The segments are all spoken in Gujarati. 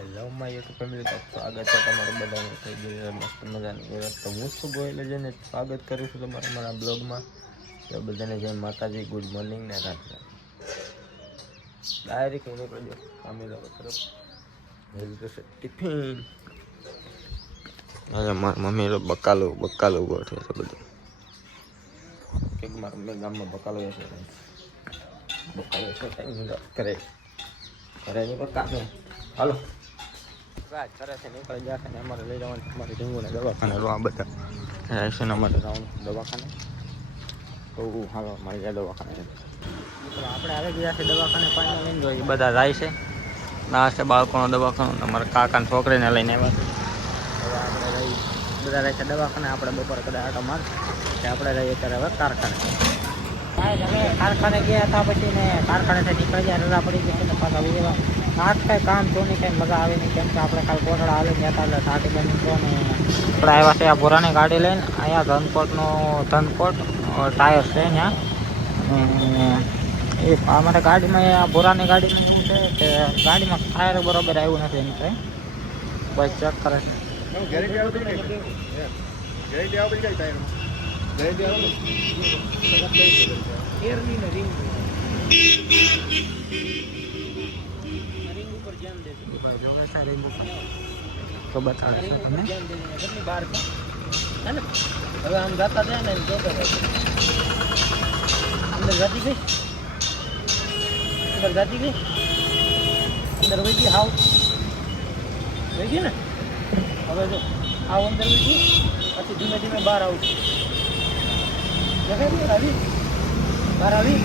હેલો માય યુટ્યુબ ફેમિલી, તો સ્વાગત છે તમારું બધાનું. થઈ ગયું મસ્ત મજાની વ્યવસ્થા. તો હું શું બોલે જઈને સ્વાગત કરું છું તમારા મારા બ્લોગમાં. તો બધાને જય માતાજી, ગુડ મોર્નિંગ ને રાત્રે ડાયરેક્ટ હું નીકળી જાઉં કામે લોકો તરફ. ટિફિન અરે મારી મમ્મી બકાલું ગોઠવે છે બધું. કંઈક મારા મમ્મી ગામમાં બકાલો છે કરે નહીં પણ કામે. હાલો કરે છે નીકળી જશે ને અમારે લઈ જવાનું અમારે ઢીંગુને દવાખાને. આ બધા રહેશે ને અમારે જવાનું દવાખાને. તો હાલો મારી જાય દવાખાને. મિત્રો આપણે આવી ગયા છે દવાખાને. પાણી લઈને જોઈએ બધા જાય છે. ના છે બાળકોનો દવાખાનો. અમારા કાકાના છોકરીને લઈને આવ્યા છે. હવે આપણે રહી બધા રહે છે દવાખાને. આપણે બપોરે કદાચ આટો મારશે આપણે રહીએ અત્યારે હવે કારખાને. કારખાને ગયા હતા પછી ને કારખાનેથી નીકળી ગયા રજા પડી ગઈ ને પાછા આવી ગયા. આજ કાંઈ કામ તો નહીં, કાંઈ મજા આવે નહીં. કેમ કે આપણે કાલ કોટડા હાલી ગયા હતા એટલે સાટી બંધ નીકળો ને આપણે આવ્યા છે આ ભોરાની ગાડી લઈને. અહીંયા ધનકોટ ટાયર છે ત્યાં. એ અમારે ગાડીમાં આ ભોરાની ગાડીમાં એવું છે કે ગાડીમાં ટાયર બરોબર આવ્યું નથી એમ છે. બસ ચેક કરે છે. તો બતાવે છે તમને હવે આમ જતા જાય ને અંદર જતી ગઈ અંદર વહી ગઈ. હાવ વહી ગઈ ને. હવે જો આવ અંદર વહી ગઈ પછી ધીમે ધીમે બહાર આવું છું. બહાર આવી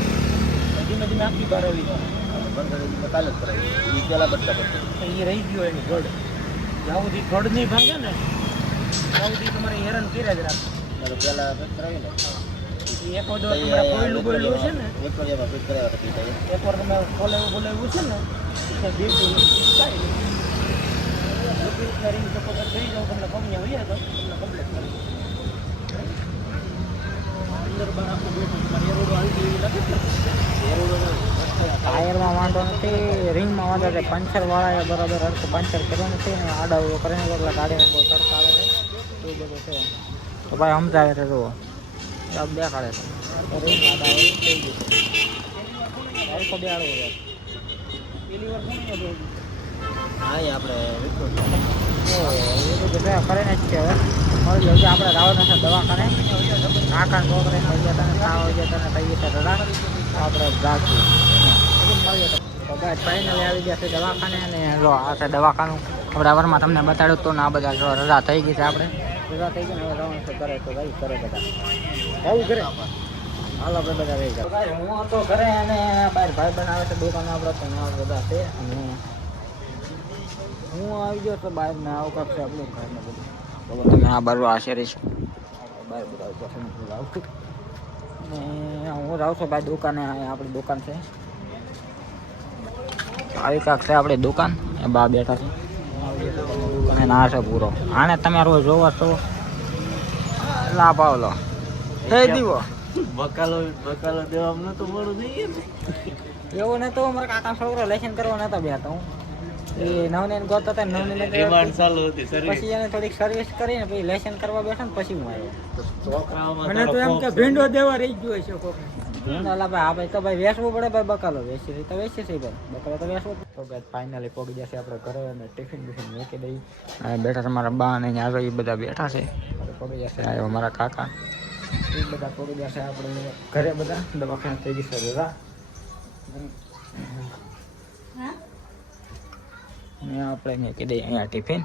ધીમે ધીમે આખી બહાર આવી કાલે જ કરાવી પેલા બચતા પડશે. એ રહી ગયો એની ગઢ. જ્યાં સુધી ગઢ નહીં ભાંગે ને ત્યાં સુધી તમારે હેરાન કર્યા જ રાખે. પેલા કરાવી ને એક વાર તમારે બોયલું છે ને એક વાર તમે બોલાવ્યું છે ને બે રીંગ સપોર્ટ થઈ જાવ તમને કમી આવી તો તમને કમ્પ્લેટ કરી અંદર બહાર આખું બેઠું તમારે એરોડો આવી ગઈ એવી લાગે છે. ટાયરમાં વાંધો નથી, રિંગમાં વાંધો છે. પંચરવાળાએ બરાબર હરખું પંચર કર્યું નથી ને આડા ઉભો કરીને એટલે ગાડીને બહુ તડકા આવે છે. એવું બધું છે. તો ભાઈ સમજાવે છે જુઓ દેખાડે છે. રિંગ આડા આવે થઈ ગયું છે. હરખું બેહાડવું છે. પેલી વાર હા એ આપણે એ બધું કરીને જ છે. હવે મળી હજી આપણે રાવણ છે દવાખાને. કાકા છોકરે થઈ ગયા હતા ને તાવ આવી ગયા હતા ને થઈ ગયા હતા આપણે જાશું મળીએ. તો ગાય ફાઇનલી આવી ગયા છે દવાખાને. અને જો આ છે દવાખાનું. આપણે અવારમાં તમને બતાડ્યું તો ને આ બધા જો રજા થઈ ગઈ છે. આપણે રજા થઈ ગઈ ને હવે રાવણ છે કરે તો ભાઈ કરે બધા આવું કરે. હાલો આપણે બધા રહી ગયા. હું હતો ઘરે અને બહાર ભાઈ બનાવે છે દુકાન આપણે તો બધા છે. અને હું આવી ગયો તો બહાર ને આવું કાંક છે આપણું ઘરને બધું. તો તમે આ બાજુ આશરે છો બહાર બધા આવું ને હું જાઉં છું ભાઈ દુકાને. આપણી દુકાન છે આવી કાંક છે આપણી દુકાન. એ બા બેઠા છે દુકાને ના છે પૂરો. આને તમે રોજ જોવો છો લાભ આવલો થઈ દીવો બકાલો દેવા તો મળું નહીં એવું ને. તો અમારા કાકા છોકરો લેસન કરવા નતા બેઠા. હું એ નવને ગોતો હતા. નવને પછી એને થોડીક સર્વિસ કરીને પછી લેસન કરવા બેઠા ને પછી હું આવ્યો. મને તો એમ કે ભીંડો દેવા રહી ગયો છે કોક. ભીંડો ભાઈ હા ભાઈ તો ભાઈ વેચવું પડે ભાઈ. બકાલો વેચી તો વેચી છે ભાઈ. બકાલો તો વેચવું. તો ભાઈ ફાઇનલી પહોંચી જશે આપણે ઘરે અને ટિફિન બિફિન મૂકી દઈ. બેઠા છે મારા બા ને આગળ એ બધા બેઠા છે. પહોંચી જશે આવ્યો મારા કાકા એ બધા પહોંચી જશે આપણે ઘરે. બધા દવાખાને થઈ ગઈ છે રજા. આપણે મૂકી દઈએ અહીંયા ટિફિન.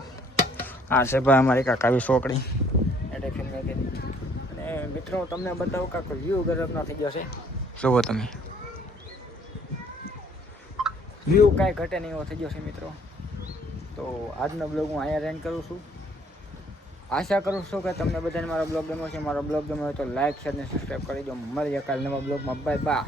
આ છે ભાઈ અમારી કાકાવી છોકરી એ ટિફિન મૂકી દઈ. અને મિત્રો તમને બતાવું કાંક વ્યૂ ગરબનો થઈ ગયો છે. જુઓ તમે વ્યૂ કાંઈ ઘટે નહીં એવો થઈ ગયો છે મિત્રો. તો આજનો બ્લોગ હું અહીંયા એન્ડ કરું છું. આશા કરું છું કે તમને બધાને મારો બ્લોગ ગમ્યો છે. મારો બ્લોગ ગમ્યો હોય તો લાઈક શેર અને સબસ્ક્રાઈબ કરી દો. મળીએ કાલે નવા બ્લોગમાં. Bye bye.